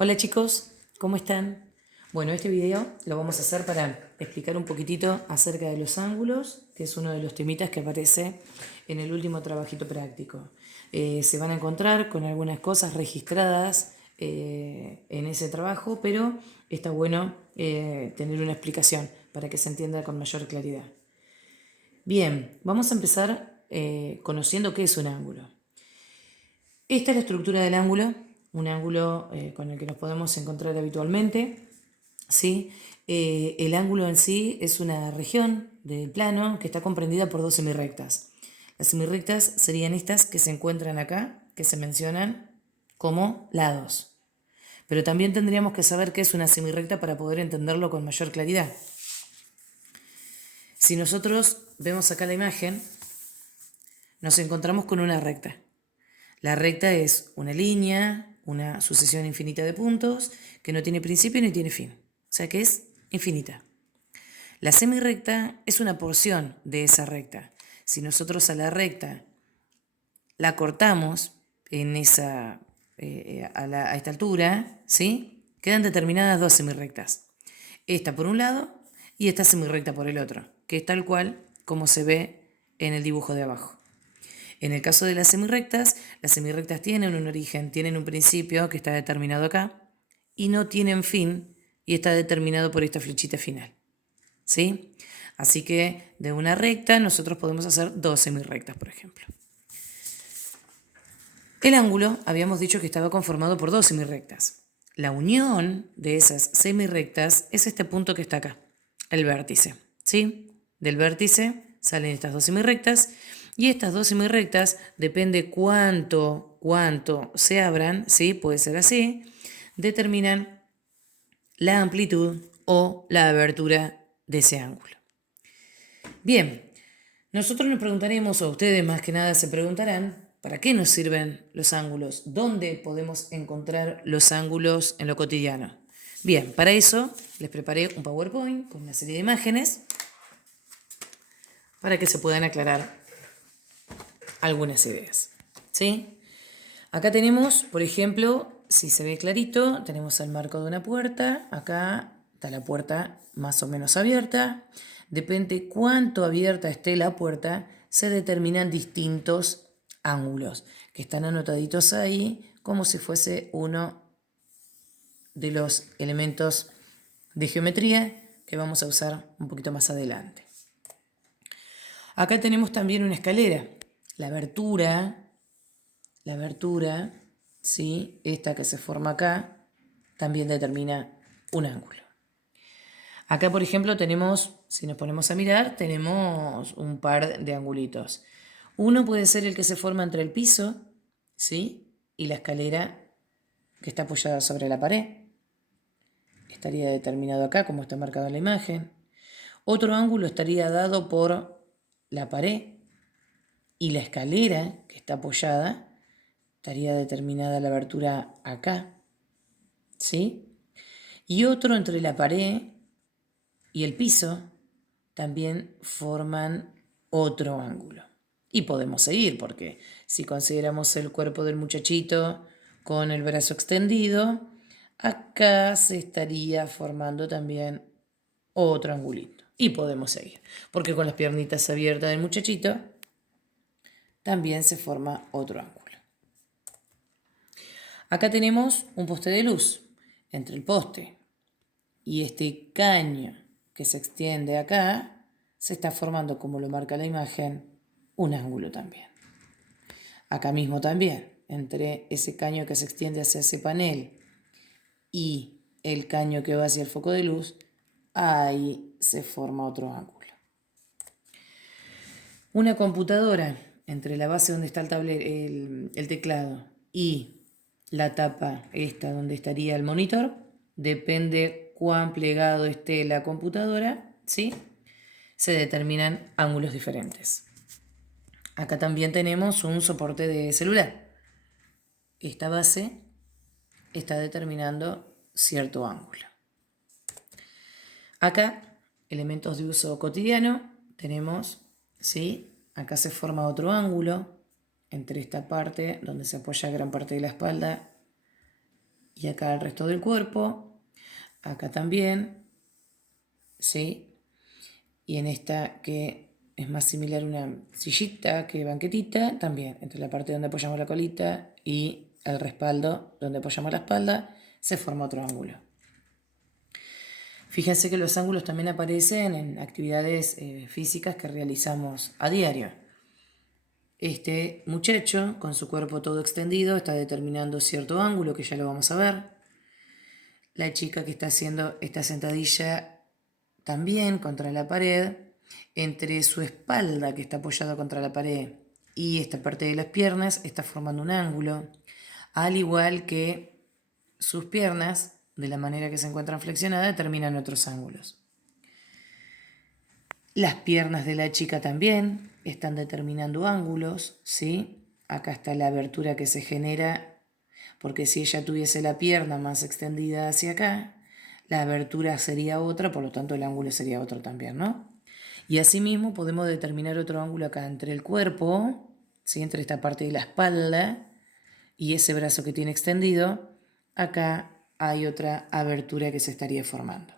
Hola chicos, ¿cómo están? Bueno, este video lo vamos a hacer para explicar un poquitito acerca de los ángulos, que es uno de los temitas que aparece en el último trabajito práctico. Se van a encontrar con algunas cosas registradas en ese trabajo, pero está bueno tener una explicación para que se entienda con mayor claridad. Bien, vamos a empezar conociendo qué es un ángulo. Esta es la estructura del ángulo, un ángulo con el que nos podemos encontrar habitualmente. ¿Sí? El ángulo en sí es una región del plano que está comprendida por dos semirrectas. Las semirrectas serían estas que se encuentran acá, que se mencionan como lados. Pero también tendríamos que saber qué es una semirrecta para poder entenderlo con mayor claridad. Si nosotros vemos acá la imagen, nos encontramos con una recta. La recta es una línea, una sucesión infinita de puntos que no tiene principio ni tiene fin. O sea que es infinita. La semirrecta es una porción de esa recta. Si nosotros a la recta la cortamos en esa, a esta altura, ¿sí? Quedan determinadas dos semirrectas. Esta por un lado y esta semirrecta por el otro, que es tal cual como se ve en el dibujo de abajo. En el caso de las semirrectas tienen un origen, tienen un principio que está determinado acá y no tienen fin y está determinado por esta flechita final. ¿Sí? Así que de una recta nosotros podemos hacer dos semirrectas, por ejemplo. El ángulo habíamos dicho que estaba conformado por dos semirrectas. La unión de esas semirrectas es este punto que está acá, el vértice. ¿Sí? Del vértice salen estas dos semirrectas y estas dos semirrectas, depende cuánto se abran, ¿sí? Puede ser así, determinan la amplitud o la abertura de ese ángulo. Bien, nosotros nos preguntaremos, o ustedes más que nada se preguntarán, ¿para qué nos sirven los ángulos? ¿Dónde podemos encontrar los ángulos en lo cotidiano? Bien, para eso les preparé un PowerPoint con una serie de imágenes para que se puedan aclarar algunas ideas. ¿Sí? Acá tenemos, por ejemplo, si se ve clarito, tenemos el marco de una puerta. Acá está la puerta más o menos abierta. Depende cuánto abierta esté la puerta, se determinan distintos ángulos que están anotaditos ahí como si fuese uno de los elementos de geometría que vamos a usar un poquito más adelante. Acá tenemos también una escalera. La abertura, ¿sí? Esta que se forma acá, también determina un ángulo. Acá, por ejemplo, tenemos, si nos ponemos a mirar, tenemos un par de angulitos. Uno puede ser el que se forma entre el piso, ¿sí? Y la escalera que está apoyada sobre la pared. Estaría determinado acá, como está marcado en la imagen. Otro ángulo estaría dado por la pared y la escalera que está apoyada. Estaría determinada la abertura acá, ¿sí? Y otro entre la pared y el piso también forman otro ángulo. Y podemos seguir, porque si consideramos el cuerpo del muchachito con el brazo extendido, acá se estaría formando también otro angulito. Y podemos seguir, porque con las piernitas abiertas del muchachito también se forma otro ángulo. Acá tenemos un poste de luz. Entre el poste y este caño que se extiende acá, se está formando, como lo marca la imagen, un ángulo también. Acá mismo también, entre ese caño que se extiende hacia ese panel y el caño que va hacia el foco de luz, ahí se forma otro ángulo. Una computadora, entre la base donde está el teclado y la tapa esta donde estaría el monitor, depende cuán plegado esté la computadora, ¿sí? Se determinan ángulos diferentes. Acá también tenemos un soporte de celular. Esta base está determinando cierto ángulo. Acá, elementos de uso cotidiano, tenemos, ¿sí? Acá se forma otro ángulo entre esta parte donde se apoya gran parte de la espalda Y acá el resto del cuerpo, acá también, ¿sí? Y en esta que es más similar a una sillita que banquetita, también, entre la parte donde apoyamos la colita y el respaldo donde apoyamos la espalda, se forma otro ángulo. Fíjense que los ángulos también aparecen en actividades físicas que realizamos a diario. Este muchacho, con su cuerpo todo extendido, está determinando cierto ángulo, que ya lo vamos a ver. La chica que está haciendo esta sentadilla también contra la pared, entre su espalda, que está apoyada contra la pared, y esta parte de las piernas, está formando un ángulo, al igual que sus piernas, de la manera que se encuentran flexionadas, determinan otros ángulos. Las piernas de la chica también están determinando ángulos, ¿sí? Acá está la abertura que se genera, porque si ella tuviese la pierna más extendida hacia acá, la abertura sería otra, por lo tanto el ángulo sería otro también, ¿no? Y asimismo podemos determinar otro ángulo acá entre el cuerpo, ¿sí? Entre esta parte de la espalda y ese brazo que tiene extendido. Acá hay otra abertura que se estaría formando.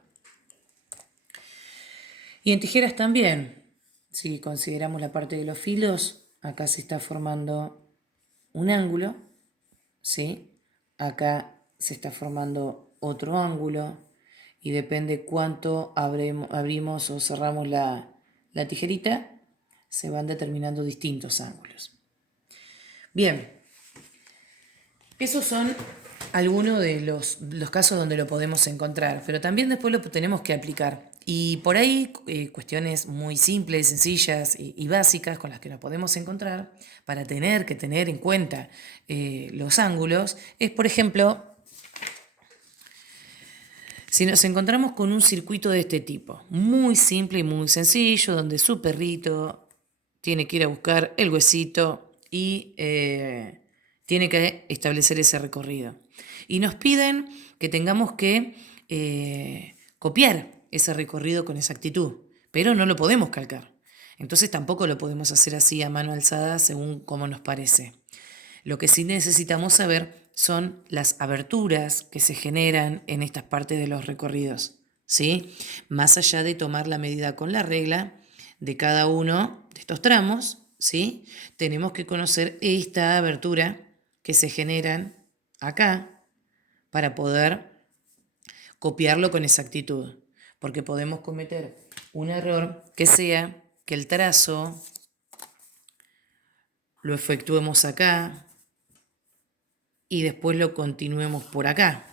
Y en tijeras también, si consideramos la parte de los filos, acá se está formando un ángulo, ¿sí? Acá se está formando otro ángulo y depende cuánto abrimos o cerramos la tijerita, se van determinando distintos ángulos. Bien, esos son algunos de los casos donde lo podemos encontrar, pero también después lo tenemos que aplicar. Y por ahí cuestiones muy simples, sencillas y básicas con las que nos podemos encontrar para tener que tener en cuenta los ángulos es, por ejemplo, si nos encontramos con un circuito de este tipo, muy simple y muy sencillo, donde su perrito tiene que ir a buscar el huesito y tiene que establecer ese recorrido. Y nos piden que tengamos que copiar ese recorrido con exactitud, pero no lo podemos calcar. Entonces tampoco lo podemos hacer así a mano alzada según como nos parece. Lo que sí necesitamos saber son las aberturas que se generan en estas partes de los recorridos, ¿sí? Más allá de tomar la medida con la regla de cada uno de estos tramos, ¿sí? Tenemos que conocer esta abertura que se generan acá para poder copiarlo con exactitud, porque podemos cometer un error que sea que el trazo lo efectuemos acá y después lo continuemos por acá.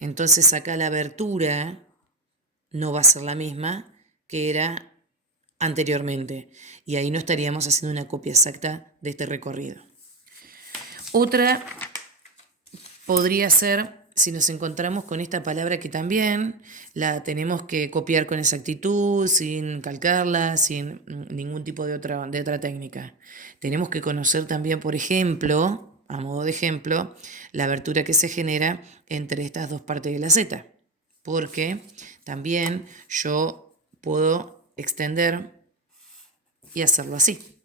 Entonces acá la abertura no va a ser la misma que era anteriormente y ahí no estaríamos haciendo una copia exacta de este recorrido. Otra podría ser si nos encontramos con esta palabra que también la tenemos que copiar con exactitud, sin calcarla, sin ningún tipo de otra técnica. Tenemos que conocer también, por ejemplo, a modo de ejemplo, la abertura que se genera entre estas dos partes de la Z, porque también yo puedo extender y hacerlo así.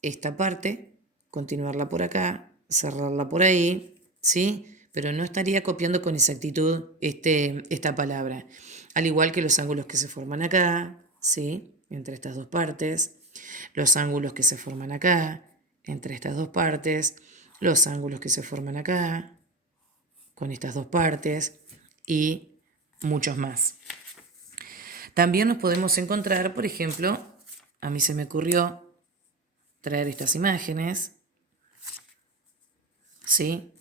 Esta parte, continuarla por acá, cerrarla por ahí, ¿sí? Pero no estaría copiando con exactitud esta palabra. Al igual que los ángulos que se forman acá, ¿sí? Entre estas dos partes, los ángulos que se forman acá, entre estas dos partes, los ángulos que se forman acá, con estas dos partes y muchos más. También nos podemos encontrar, por ejemplo, a mí se me ocurrió traer estas imágenes, ¿sí?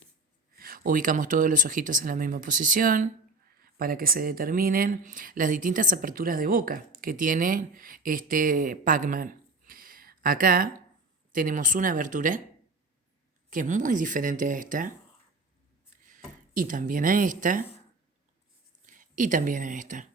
Ubicamos todos los ojitos en la misma posición para que se determinen las distintas aperturas de boca que tiene este Pac-Man. Acá tenemos una abertura que es muy diferente a esta, y también a esta, y también a esta.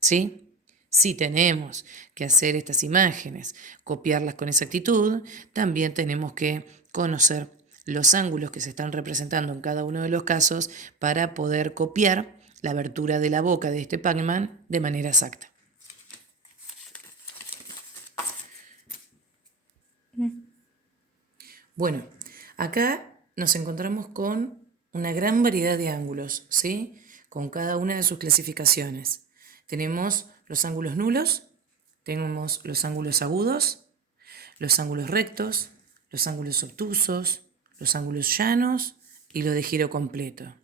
¿Sí? Si tenemos que hacer estas imágenes, copiarlas con exactitud, también tenemos que conocer los ángulos que se están representando en cada uno de los casos para poder copiar la abertura de la boca de este Pac-Man de manera exacta. Bueno, acá nos encontramos con una gran variedad de ángulos, ¿sí? Con cada una de sus clasificaciones. Tenemos los ángulos nulos, tenemos los ángulos agudos, los ángulos rectos, los ángulos obtusos, los ángulos llanos y los de giro completo.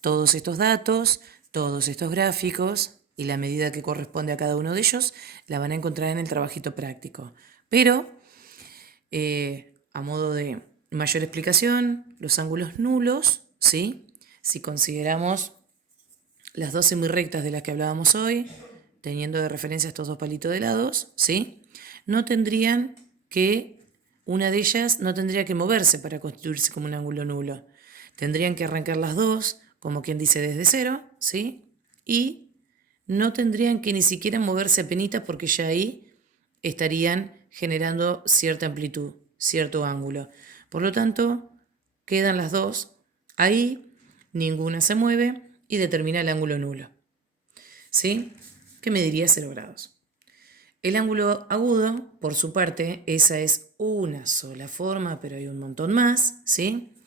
Todos estos datos, todos estos gráficos y la medida que corresponde a cada uno de ellos la van a encontrar en el trabajito práctico. Pero, a modo de mayor explicación, los ángulos nulos, ¿sí? Si consideramos las dos semirrectas de las que hablábamos hoy, teniendo de referencia estos dos palitos de lados, ¿sí? Una de ellas no tendría que moverse para constituirse como un ángulo nulo. Tendrían que arrancar las dos, como quien dice, desde cero, ¿sí? Y no tendrían que ni siquiera moverse apenitas porque ya ahí estarían generando cierta amplitud, cierto ángulo. Por lo tanto, quedan las dos ahí, ninguna se mueve y determina el ángulo nulo, ¿sí? Que mediría 0 grados. El ángulo agudo, por su parte, esa es una sola forma, pero hay un montón más, ¿sí?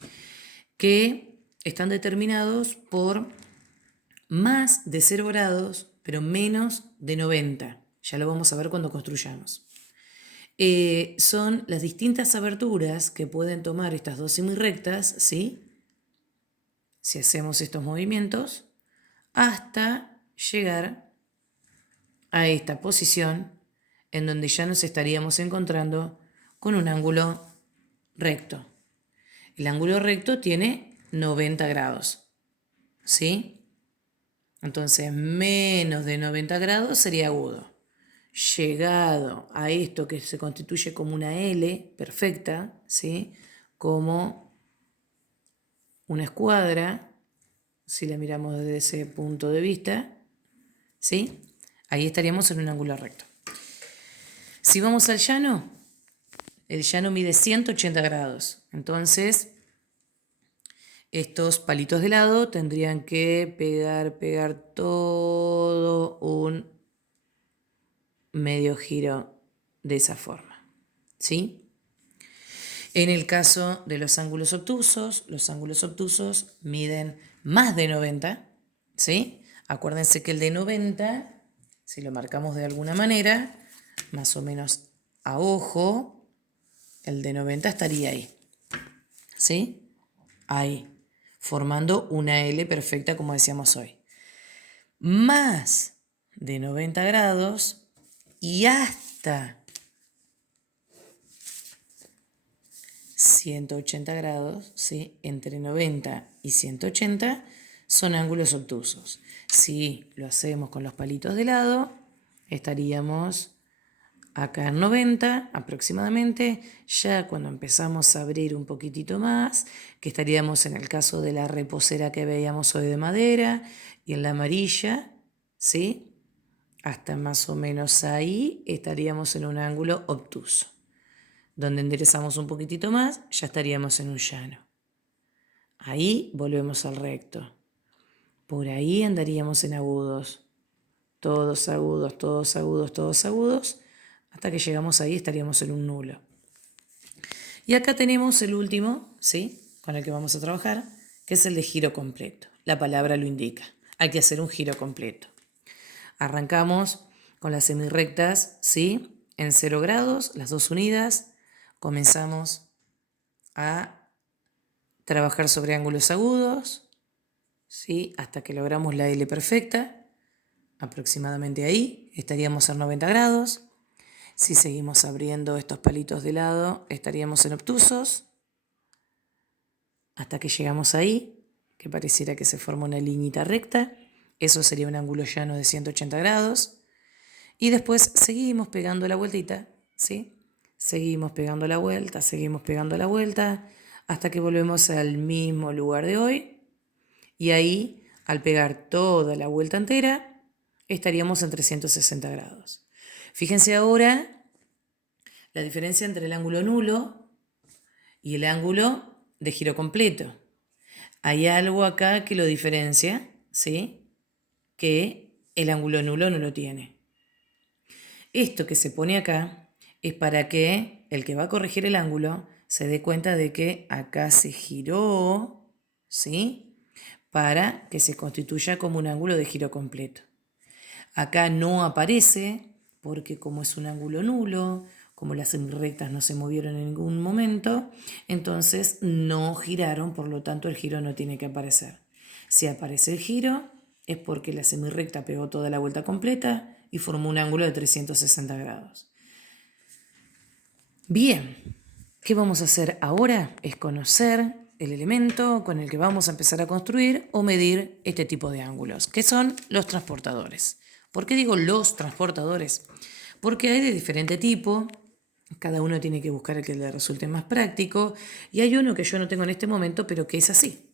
Que están determinados por más de 0 grados, pero menos de 90. Ya lo vamos a ver cuando construyamos. Son las distintas aberturas que pueden tomar estas dos semirrectas, ¿sí? Si hacemos estos movimientos, hasta llegar a esta posición en donde ya nos estaríamos encontrando con un ángulo recto. El ángulo recto tiene 90 grados, ¿sí? Entonces, menos de 90 grados sería agudo. Llegado a esto que se constituye como una L perfecta, ¿sí? Como una escuadra, si la miramos desde ese punto de vista, ¿sí? Ahí estaríamos en un ángulo recto. Si vamos al llano, el llano mide 180 grados. Entonces, estos palitos de lado tendrían que pegar todo un medio giro de esa forma, ¿sí? En el caso de los ángulos obtusos miden más de 90, ¿sí? Acuérdense que el de 90, si lo marcamos de alguna manera, más o menos a ojo, el de 90 estaría ahí, ¿sí? Ahí, formando una L perfecta como decíamos hoy. Más de 90 grados y hasta 180 grados, ¿sí? Entre 90 y 180 son ángulos obtusos. Si lo hacemos con los palitos de lado, estaríamos acá en 90 aproximadamente. Ya cuando empezamos a abrir un poquitito más, que estaríamos en el caso de la reposera que veíamos hoy de madera y en la amarilla, ¿sí? Hasta más o menos ahí estaríamos en un ángulo obtuso. Donde enderezamos un poquitito más, ya estaríamos en un llano. Ahí volvemos al recto. Por ahí andaríamos en agudos. Todos agudos, todos agudos, todos agudos. Hasta que llegamos ahí estaríamos en un nulo. Y acá tenemos el último, ¿sí? Con el que vamos a trabajar, que es el de giro completo. La palabra lo indica. Hay que hacer un giro completo. Arrancamos con las semirrectas, ¿sí? En 0 grados, las dos unidas. Comenzamos a trabajar sobre ángulos agudos, ¿sí? Hasta que logramos la L perfecta. Aproximadamente ahí estaríamos en 90 grados. Si seguimos abriendo estos palitos de lado, estaríamos en obtusos. Hasta que llegamos ahí, que pareciera que se forma una liñita recta. Eso sería un ángulo llano de 180 grados. Y después seguimos pegando la vueltita, ¿sí? Seguimos pegando la vuelta, hasta que volvemos al mismo lugar de hoy. Y ahí, al pegar toda la vuelta entera, estaríamos en 360 grados. Fíjense ahora la diferencia entre el ángulo nulo y el ángulo de giro completo. Hay algo acá que lo diferencia, ¿sí? Que el ángulo nulo no lo tiene. Esto que se pone acá es para que el que va a corregir el ángulo se dé cuenta de que acá se giró, ¿sí? Para que se constituya como un ángulo de giro completo. Acá no aparece porque como es un ángulo nulo, como las semirrectas no se movieron en ningún momento, entonces no giraron, por lo tanto el giro no tiene que aparecer. Si aparece el giro es porque la semirrecta pegó toda la vuelta completa y formó un ángulo de 360 grados. Bien, ¿qué vamos a hacer ahora? Es conocer el elemento con el que vamos a empezar a construir o medir este tipo de ángulos, que son los transportadores. ¿Por qué digo los transportadores? Porque hay de diferente tipo, cada uno tiene que buscar el que le resulte más práctico, y hay uno que yo no tengo en este momento, pero que es así,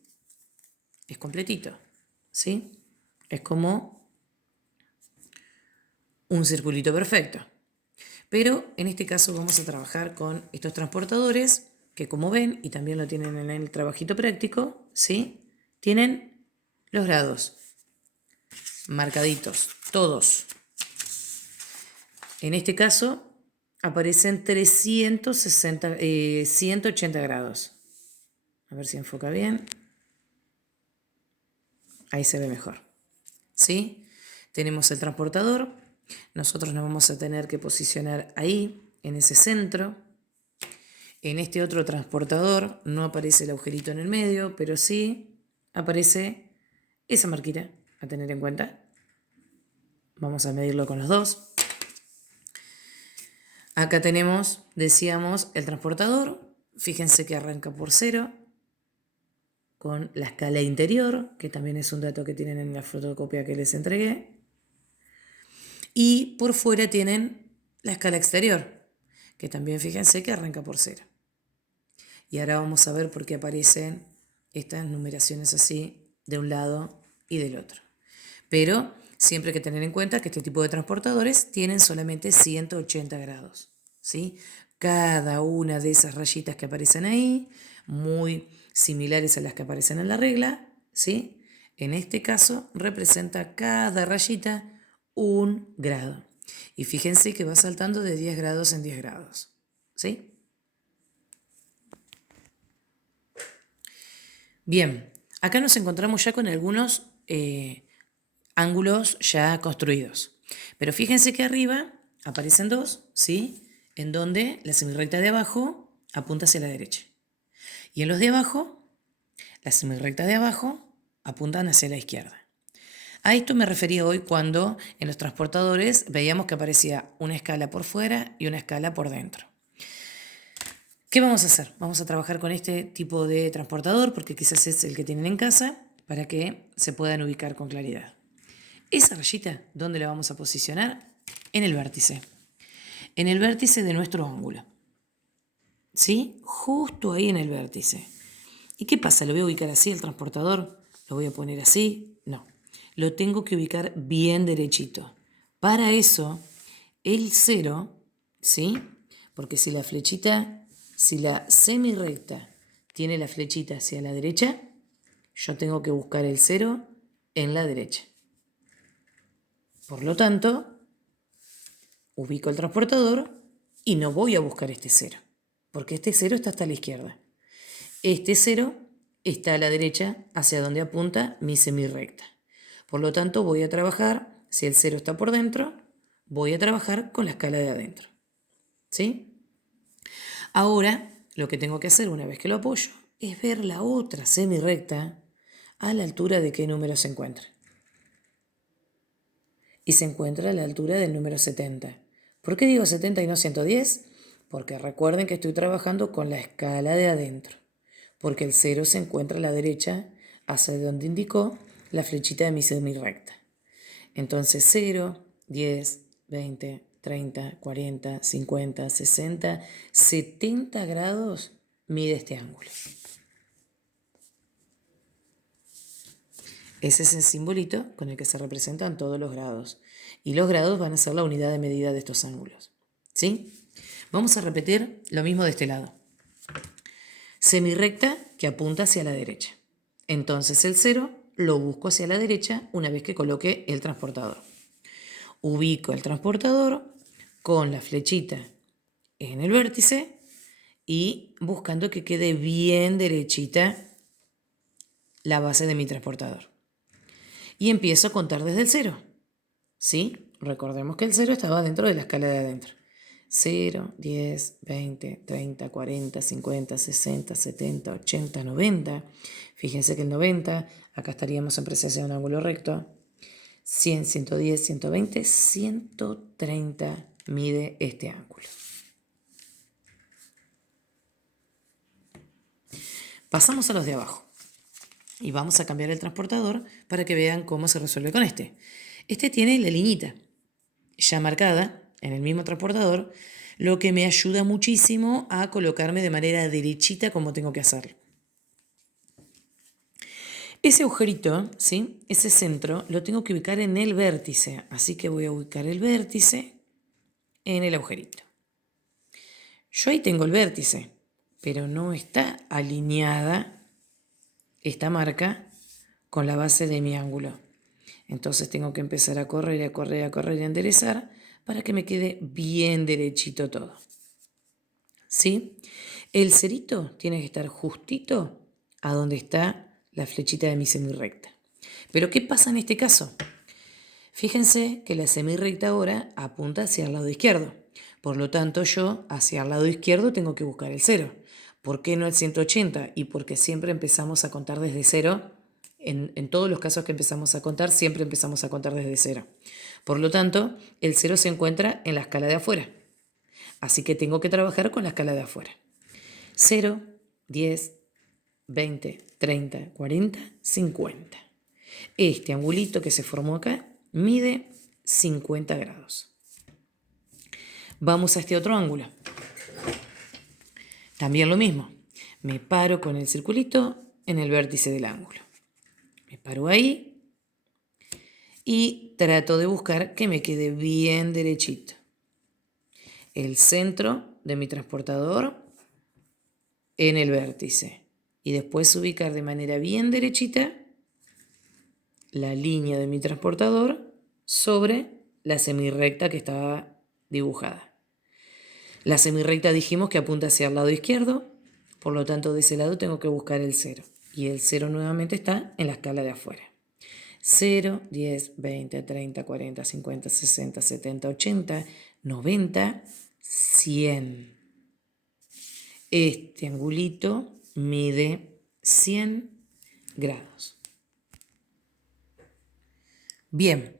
es completito, ¿sí? Es como un circulito perfecto. Pero en este caso vamos a trabajar con estos transportadores que, como ven, y también lo tienen en el trabajito práctico, ¿sí? Tienen los grados marcaditos, todos. En este caso aparecen 180 grados. A ver si enfoca bien. Ahí se ve mejor. ¿Sí? Tenemos el transportador. Nosotros nos vamos a tener que posicionar ahí, en ese centro. En este otro transportador no aparece el agujerito en el medio, pero sí aparece esa marquita a tener en cuenta. Vamos a medirlo con los dos. Acá tenemos, decíamos, el transportador. Fíjense que arranca por 0 con la escala interior, que también es un dato que tienen en la fotocopia que les entregué. Y por fuera tienen la escala exterior, que también fíjense que arranca por 0. Y ahora vamos a ver por qué aparecen estas numeraciones así de un lado y del otro. Pero siempre hay que tener en cuenta que este tipo de transportadores tienen solamente 180 grados, ¿sí? Cada una de esas rayitas que aparecen ahí, muy similares a las que aparecen en la regla, ¿sí? En este caso representa cada rayita un grado. Y fíjense que va saltando de 10 grados en 10 grados, ¿sí? Bien, acá nos encontramos ya con algunos ángulos ya construidos. Pero fíjense que arriba aparecen dos, ¿sí? En donde la semirrecta de abajo apunta hacia la derecha. Y en los de abajo, la semirrecta de abajo apuntan hacia la izquierda. A esto me refería hoy cuando en los transportadores veíamos que aparecía una escala por fuera y una escala por dentro. ¿Qué vamos a hacer? Vamos a trabajar con este tipo de transportador porque quizás es el que tienen en casa para que se puedan ubicar con claridad. Esa rayita, ¿dónde la vamos a posicionar? En el vértice. En el vértice de nuestro ángulo. ¿Sí? Justo ahí en el vértice. ¿Y qué pasa? ¿Lo voy a ubicar así el transportador? ¿Lo voy a poner así? No. Lo tengo que ubicar bien derechito. Para eso, el 0, ¿sí? Porque si la flechita, si la semirrecta tiene la flechita hacia la derecha, yo tengo que buscar el 0 en la derecha. Por lo tanto, ubico el transportador y no voy a buscar este 0, porque este 0 está hasta la izquierda. Este 0 está a la derecha, hacia donde apunta mi semirrecta. Por lo tanto, voy a trabajar, si el 0 está por dentro, voy a trabajar con la escala de adentro. ¿Sí? Ahora, lo que tengo que hacer una vez que lo apoyo es ver la otra semirrecta a la altura de qué número se encuentra. Y se encuentra a la altura del número 70. ¿Por qué digo 70 y no 110? Porque recuerden que estoy trabajando con la escala de adentro, porque el 0 se encuentra a la derecha, hacia donde indicó la flechita de mi semirrecta. Entonces 0, 10, 20, 30, 40, 50, 60, 70 grados mide este ángulo. Ese es el simbolito con el que se representan todos los grados. Y los grados van a ser la unidad de medida de estos ángulos. ¿Sí? Vamos a repetir lo mismo de este lado. Semirrecta que apunta hacia la derecha. Entonces el 0 lo busco hacia la derecha una vez que coloque el transportador. Ubico el transportador con la flechita en el vértice y buscando que quede bien derechita la base de mi transportador. Y empiezo a contar desde el 0. ¿Sí? Recordemos que el 0 estaba dentro de la escala de adentro. 0, 10, 20, 30, 40, 50, 60, 70, 80, 90. Fíjense que el 90, acá estaríamos en presencia de un ángulo recto. 100, 110, 120, 130 mide este ángulo. Pasamos a los de abajo y vamos a cambiar el transportador para que vean cómo se resuelve con este. Este tiene la liñita ya marcada en el mismo transportador, lo que me ayuda muchísimo a colocarme de manera derechita como tengo que hacerlo. Ese agujerito, ¿sí? Ese centro, lo tengo que ubicar en el vértice, así que voy a ubicar el vértice en el agujerito. Yo ahí tengo el vértice, pero no está alineada esta marca con la base de mi ángulo. Entonces tengo que empezar a correr, a correr, a correr y a enderezar para que me quede bien derechito todo. ¿Sí? El cerito tiene que estar justito a donde está la flechita de mi semirrecta. Pero ¿qué pasa en este caso? Fíjense que la semirrecta ahora apunta hacia el lado izquierdo. Por lo tanto, yo hacia el lado izquierdo tengo que buscar el 0. ¿Por qué no el 180? Y porque siempre empezamos a contar desde 0. En todos los casos que empezamos a contar, siempre empezamos a contar desde 0. Por lo tanto, el 0 se encuentra en la escala de afuera. Así que tengo que trabajar con la escala de afuera. 0, 10, 20, 30, 40, 50. Este angulito que se formó acá mide 50 grados. Vamos a este otro ángulo. También lo mismo. Me paro con el circulito en el vértice del ángulo. Me paro ahí y trato de buscar que me quede bien derechito. El centro de mi transportador en el vértice. Y después ubicar de manera bien derechita la línea de mi transportador sobre la semirrecta que estaba dibujada. La semirrecta dijimos que apunta hacia el lado izquierdo, por lo tanto de ese lado tengo que buscar el 0. Y el 0 nuevamente está en la escala de afuera. 0, 10, 20, 30, 40, 50, 60, 70, 80, 90, 100. Este angulito mide 100 grados. Bien,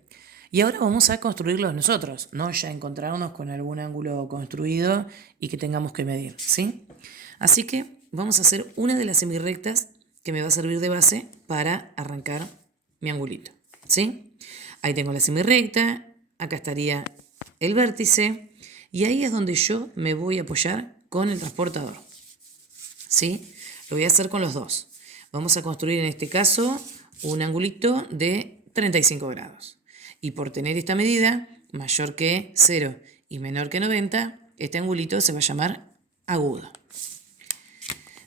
y ahora vamos a construirlos nosotros, no ya encontrarnos con algún ángulo construido y que tengamos que medir, ¿sí? Así que vamos a hacer una de las semirrectas que me va a servir de base para arrancar mi angulito, ¿sí? Ahí tengo la semirrecta, acá estaría el vértice y ahí es donde yo me voy a apoyar con el transportador, ¿sí? Lo voy a hacer con los dos. Vamos a construir en este caso un angulito de 35 grados. Y por tener esta medida, mayor que 0 y menor que 90, este angulito se va a llamar agudo.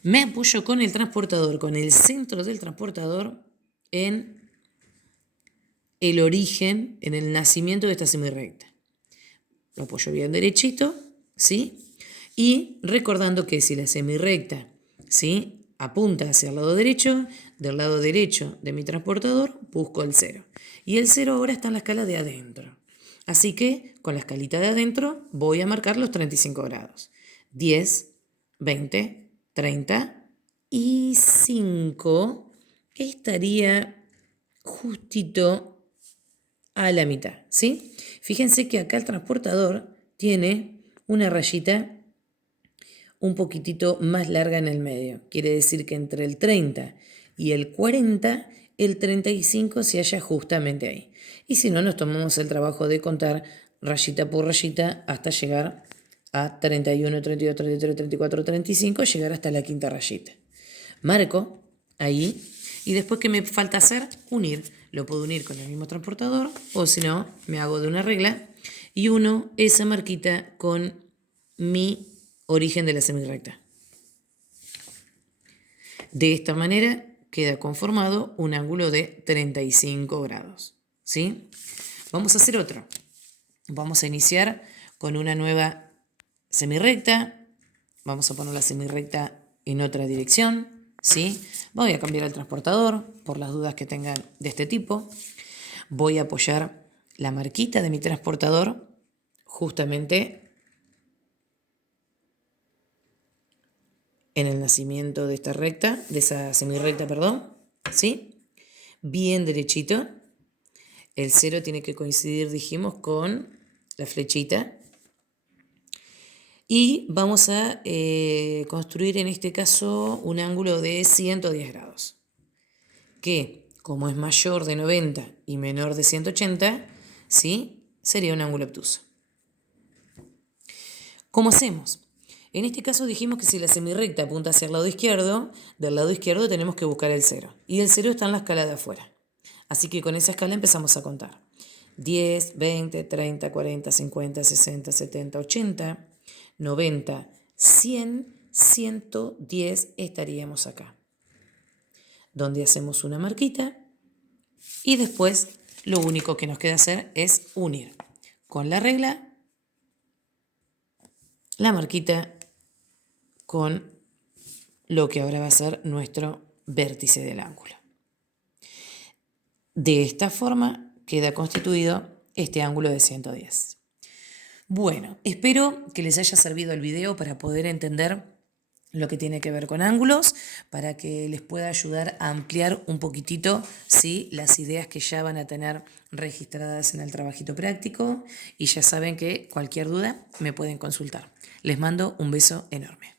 Me apoyo con el transportador, con el centro del transportador en el origen, en el nacimiento de esta semirrecta. Lo apoyo bien derechito, ¿sí? Y recordando que si la semirrecta, ¿sí?, apunta hacia el lado derecho, del lado derecho de mi transportador busco el 0. Y el 0 ahora está en la escala de adentro. Así que con la escalita de adentro voy a marcar los 35 grados. 10, 20, 30 y 5 estaría justito a la mitad, ¿sí? Fíjense que acá el transportador tiene una rayita un poquitito más larga en el medio. Quiere decir que entre el 30 y el 40, el 35 se halla justamente ahí. Y si no, nos tomamos el trabajo de contar rayita por rayita hasta llegar a 31, 32, 33, 34, 35, llegar hasta la quinta rayita. Marco ahí y después, ¿qué me falta hacer? Unir. Lo puedo unir con el mismo transportador o si no, me hago de una regla y uno esa marquita con mi origen de la semirrecta. De esta manera queda conformado un ángulo de 35 grados. ¿Sí? Vamos a hacer otro. Vamos a iniciar con una nueva semirrecta. vamos a poner la semirrecta en otra dirección, ¿sí? Voy a cambiar el transportador por las dudas que tengan de este tipo. Voy a apoyar la marquita de mi transportador justamente en el nacimiento de esta recta, de esa semirrecta, perdón, ¿sí? Bien derechito. El 0 tiene que coincidir, dijimos, con la flechita. Y vamos a construir en este caso un ángulo de 110 grados, que como es mayor de 90 y menor de 180, ¿sí? Sería un ángulo obtuso. ¿Cómo hacemos? En este caso dijimos que si la semirrecta apunta hacia el lado izquierdo, del lado izquierdo tenemos que buscar el 0. Y el 0 está en la escala de afuera. Así que con esa escala empezamos a contar. 10, 20, 30, 40, 50, 60, 70, 80, 90, 100, 110 estaríamos acá. Donde hacemos una marquita y después lo único que nos queda hacer es unir con la regla la marquita con lo que ahora va a ser nuestro vértice del ángulo. De esta forma queda constituido este ángulo de 110. Bueno, espero que les haya servido el video para poder entender lo que tiene que ver con ángulos, para que les pueda ayudar a ampliar un poquitito, ¿sí?, las ideas que ya van a tener registradas en el trabajito práctico, y ya saben que cualquier duda me pueden consultar. Les mando un beso enorme.